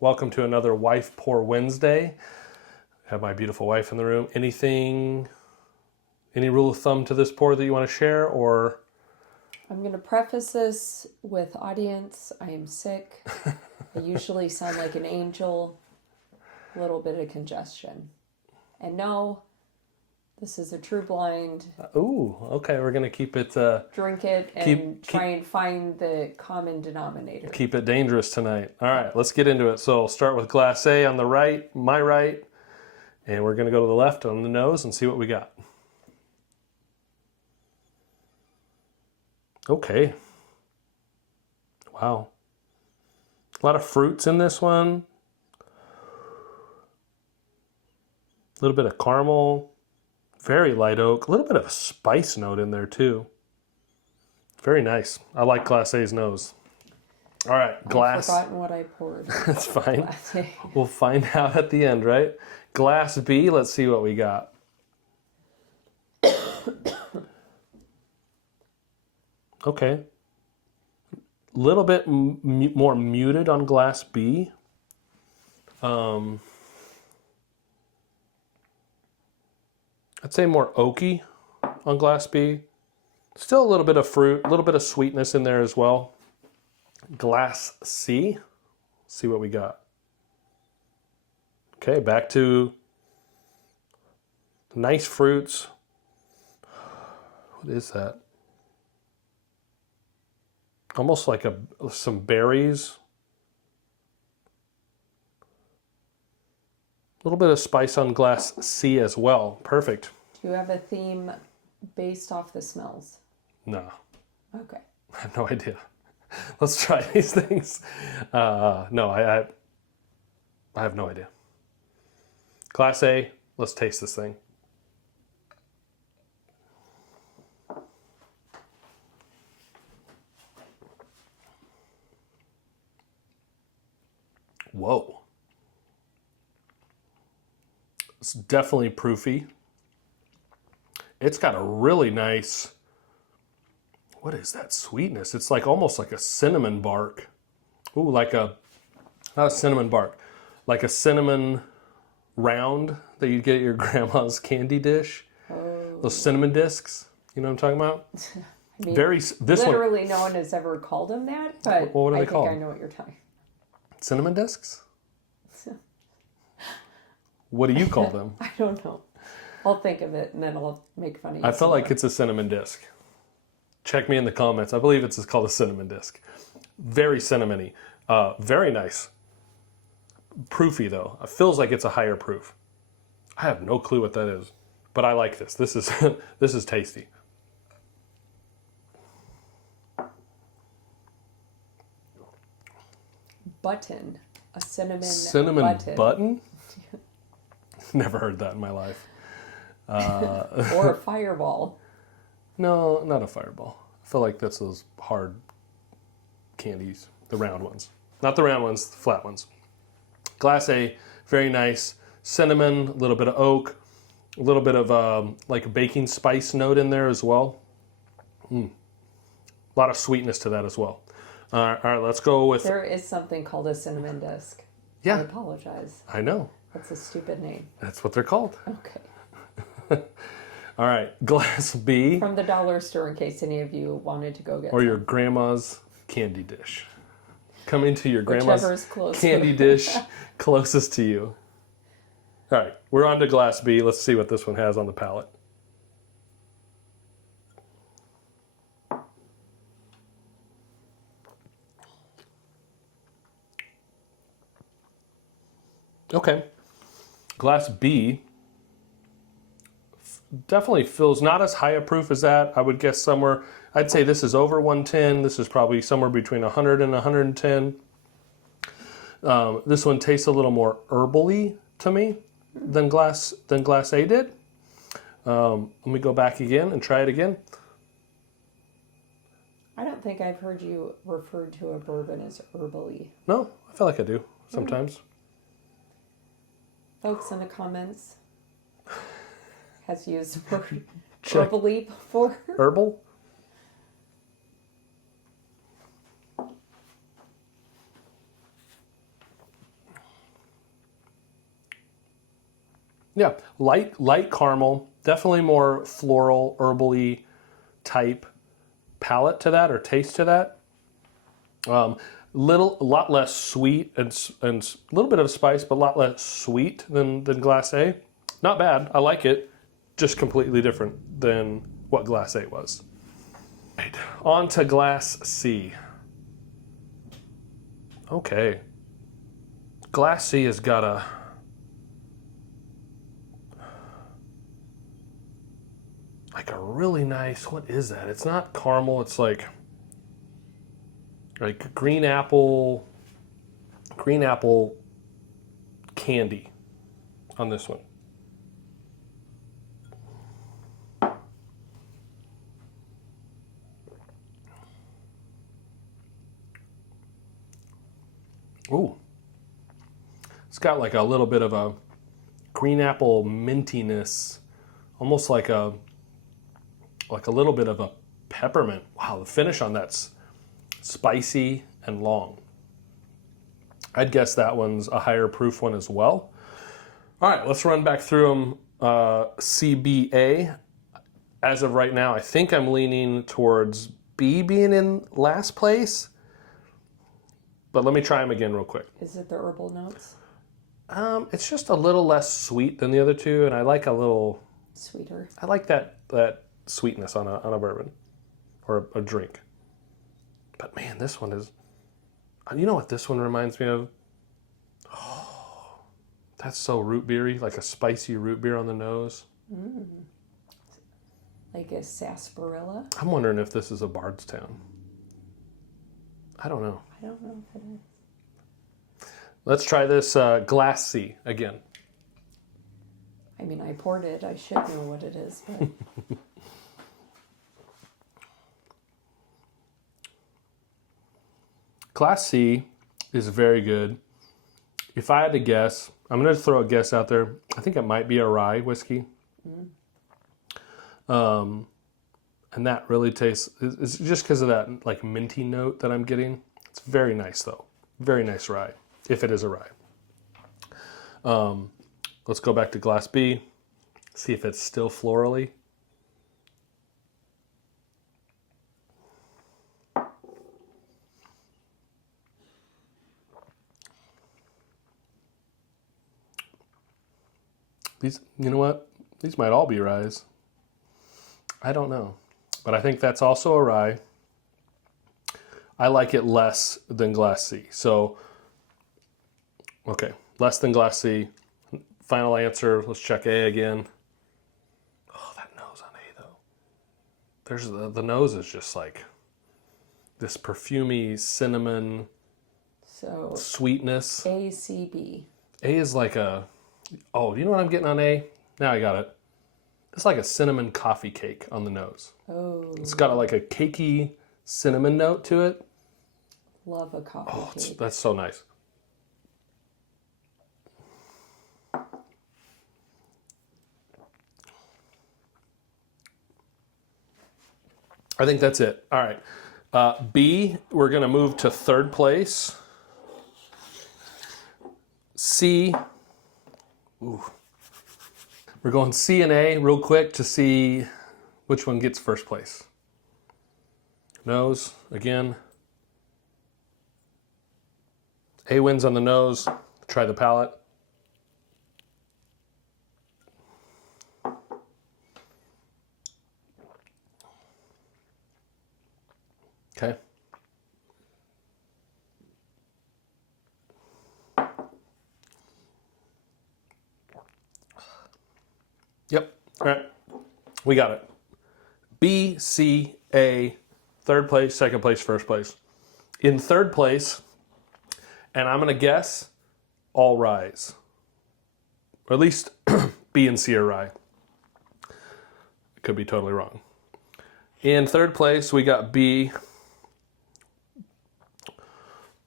Welcome to another Wife Pour Wednesday. I have my beautiful wife in the room. Any rule of thumb to this pour that you want to share, or? I'm going to preface this with audience. I am sick. I usually sound like an angel. A little bit of congestion. And no, this is a true blind. Ooh, okay. We're going to keep it... Drink it and try and find the common denominator. Keep it dangerous tonight. All right, let's get into it. So I'll start with Glass A on the right, my right. And we're going to go to the left on the nose and see what we got. Okay. Wow. A lot of fruits in this one. A little bit of caramel. Very light oak. A little bit of a spice note in there too. Very nice. I like Glass A's nose. All right, glass. I've forgotten what I poured. That's fine. We'll find out at the end, right? Glass B, let's see what we got. Okay. A little bit more muted on Glass B. I'd say more oaky on Glass B. Still a little bit of fruit, a little bit of sweetness in there as well. Glass C. See what we got. Okay, back to nice fruits. What is that? Almost like some berries. A little bit of spice on Glass C as well. Perfect. Do you have a theme based off the smells? No. Okay. I have no idea. Let's try these things. No, I have no idea. Glass A, let's taste this thing. Whoa. It's definitely proofy. It's got a really nice, what is that sweetness? It's like almost like a cinnamon bark. Ooh, not a cinnamon bark, like a cinnamon round that you'd get at your grandma's candy dish. Oh. Those cinnamon discs. You know what I'm talking about? I mean, literally no one has ever called them that, but what are they called? I know what you're talking about. Cinnamon discs? What do you call them? I don't know. I'll think of it and then I'll make fun of you. I feel like it's a cinnamon disc. Check me in the comments. I believe it's called a cinnamon disc. Very cinnamony. Very nice. Proofy though. It feels like it's a higher proof. I have no clue what that is, but I like this. This is this is tasty. Button. A cinnamon button? Never heard that in my life. Or a fireball. No, not a fireball. I feel like that's those hard candies, the round ones. Not the round ones, the flat ones. Glass A, very nice. Cinnamon, a little bit of oak, a little bit of like a baking spice note in there as well. A lot of sweetness to that as well. All right, let's go with... There is something called a cinnamon disc. Yeah. I apologize. I know. That's a stupid name. That's what they're called. Okay. All right, Glass B. From the dollar store in case any of you wanted to go get Or some. your grandma's candy dish. Coming to your grandma's closer. candy dish closest to you. All right, we're on to Glass B. Let's see what this one has on the palate. Okay. Glass B definitely feels not as high a proof as that. I would guess somewhere, I'd say this is over 110. This is probably somewhere between 100 and 110. This one tastes a little more herbally to me than Glass A did. Let me go back again and try it again. I don't think I've heard you refer to a bourbon as herbally. No, I feel like I do sometimes. Folks in the comments has used the word herbally before. Herbal? Yeah, light caramel, definitely more floral, herbally type palate to that or taste to that. A lot less sweet and a little bit of spice, but a lot less sweet than Glacé. Not bad. I like it. Just completely different than what Glacé was. Right. On to Glass C. Okay. Glass C has got a really nice, what is that? It's not caramel, it's like green apple candy on this one. Ooh. It's got like a little bit of a green apple mintiness, almost like a little bit of a peppermint. Wow, the finish on that's spicy and long. I'd guess that one's a higher proof one as well. All right, let's run back through them. CBA. As of right now, I think I'm leaning towards B being in last place. But let me try them again real quick. Is it the herbal notes? It's just a little less sweet than the other two, and I like a little sweeter. I like that sweetness on a bourbon or a drink. But man, this one is. You know what this one reminds me of? Oh, that's so root beery, like a spicy root beer on the nose. Mm. Like a sarsaparilla? I'm wondering if this is a Bardstown. I don't know. I don't know if it is. Let's try this Glass C again. I mean, I poured it. I should know what it is, but... Glass C is very good. If I had to guess, I'm going to throw a guess out there. I think it might be a rye whiskey. Mm. And that really tastes, it's just because of that like minty note that I'm getting. It's very nice though. Very nice rye, if it is a rye. Let's go back to Glass B, see if it's still florally. These, you know what? These might all be ryes. I don't know. But I think that's also a rye. I like it less than Glass C. So, okay, less than Glass C. Final answer, let's check A again. Oh, that nose on A though. There's the nose is just like this perfumey cinnamon sweetness. A, C, B. A is like a, oh, you know what I'm getting on A? Now I got it. It's like a cinnamon coffee cake on the nose. Oh. It's got like a cakey cinnamon note to it. Love a coffee cake. That's so nice. I think that's it. All right. B, we're going to move to third place. C. Ooh. We're going C and A real quick to see which one gets first place. Nose, again. A wins on the nose. Try the palate. Okay. Yep. All right. We got it. B, C, A, third place, second place, first place. In third place, and I'm going to guess all ryes. Or at least B and C are rye. Could be totally wrong. In third place, we got B,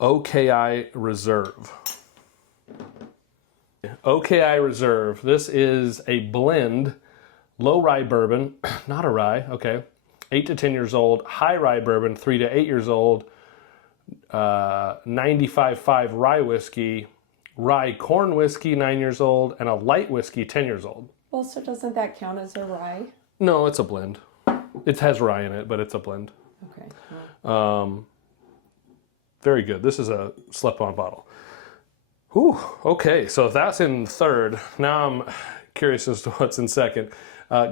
OKI Reserve. OKI Reserve. This is a blend, low rye bourbon, not a rye, okay, 8 to 10 years old, high rye bourbon, 3 to 8 years old, 95.5 rye whiskey rye corn whiskey, 9 years old, and a light whiskey, 10 years old. Well, so doesn't that count as a rye? No, it's a blend. It has rye in it, but it's a blend. Okay. Well. Very good. This is a slept-on bottle. Whew. Okay, so if that's in third, now I'm curious as to what's in second.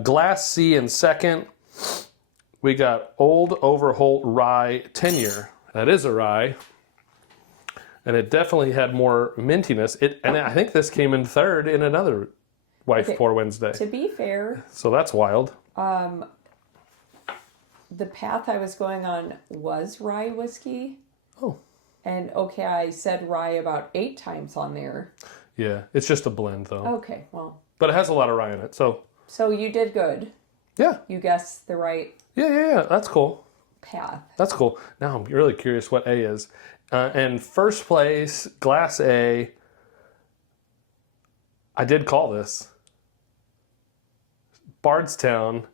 Glass C in second. We got Old Overholt Rye 10-year. That is a rye. And it definitely had more mintiness. And I think this came in third in another Wife Pour Wednesday. To be fair, So that's wild. the path I was going on was Rye whiskey. Oh. And OKI said rye about 8 times on there. Yeah, it's just a blend though. Okay, well. But it has a lot of rye in it, so. So you did good. Yeah. You guessed the right Yeah. That's cool. path. That's cool. Now I'm really curious what A is. And first place, Glass A. I did call this. Bardstown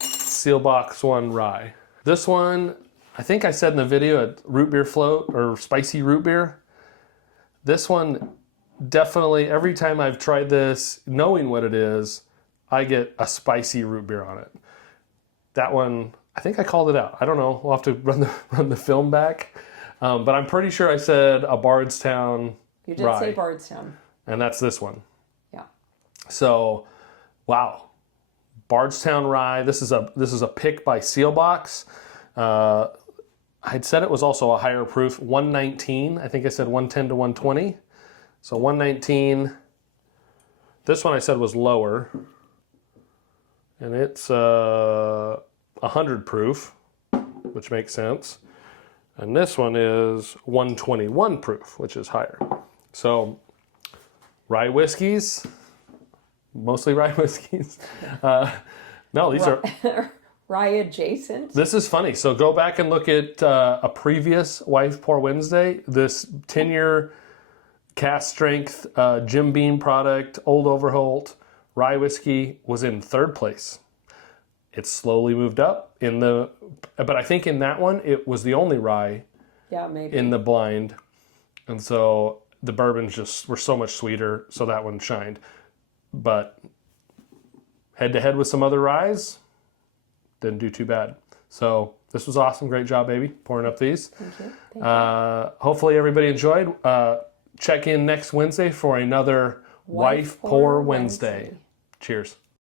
Seelbachs 1 Rye. This one, I think I said in the video, at root beer float or spicy root beer. This one, definitely, every time I've tried this, knowing what it is, I get a spicy root beer on it. That one, I think I called it out. I don't know. We'll have to run the film back. But I'm pretty sure I said a Bardstown You did Rye, say Bardstown. and that's this one. Yeah. So, wow, Bardstown Rye. This is a pick by Seelbachs. I'd said it was also a higher proof, 119. I think I said 110 to 120. So 119. This one I said was lower, and it's 100 proof, which makes sense. And this one is 121 proof, which is higher. So, Rye Whiskeys, mostly Rye Whiskeys. No, these are... Rye adjacent. This is funny. So go back and look at a previous Wife Pour Wednesday. This 10-year cast strength Jim Beam product, Old Overholt Rye Whiskey was in third place. It slowly moved up but I think in that one, it was the only rye maybe. in the blind. And so the bourbons just were so much sweeter, so that one shined. But head to head with some other ryes, didn't do too bad. So this was awesome. Great job, baby, pouring up these. Thank you. Thank you. Hopefully everybody enjoyed. Check in next Wednesday for another Wife Pour Wednesday. Cheers.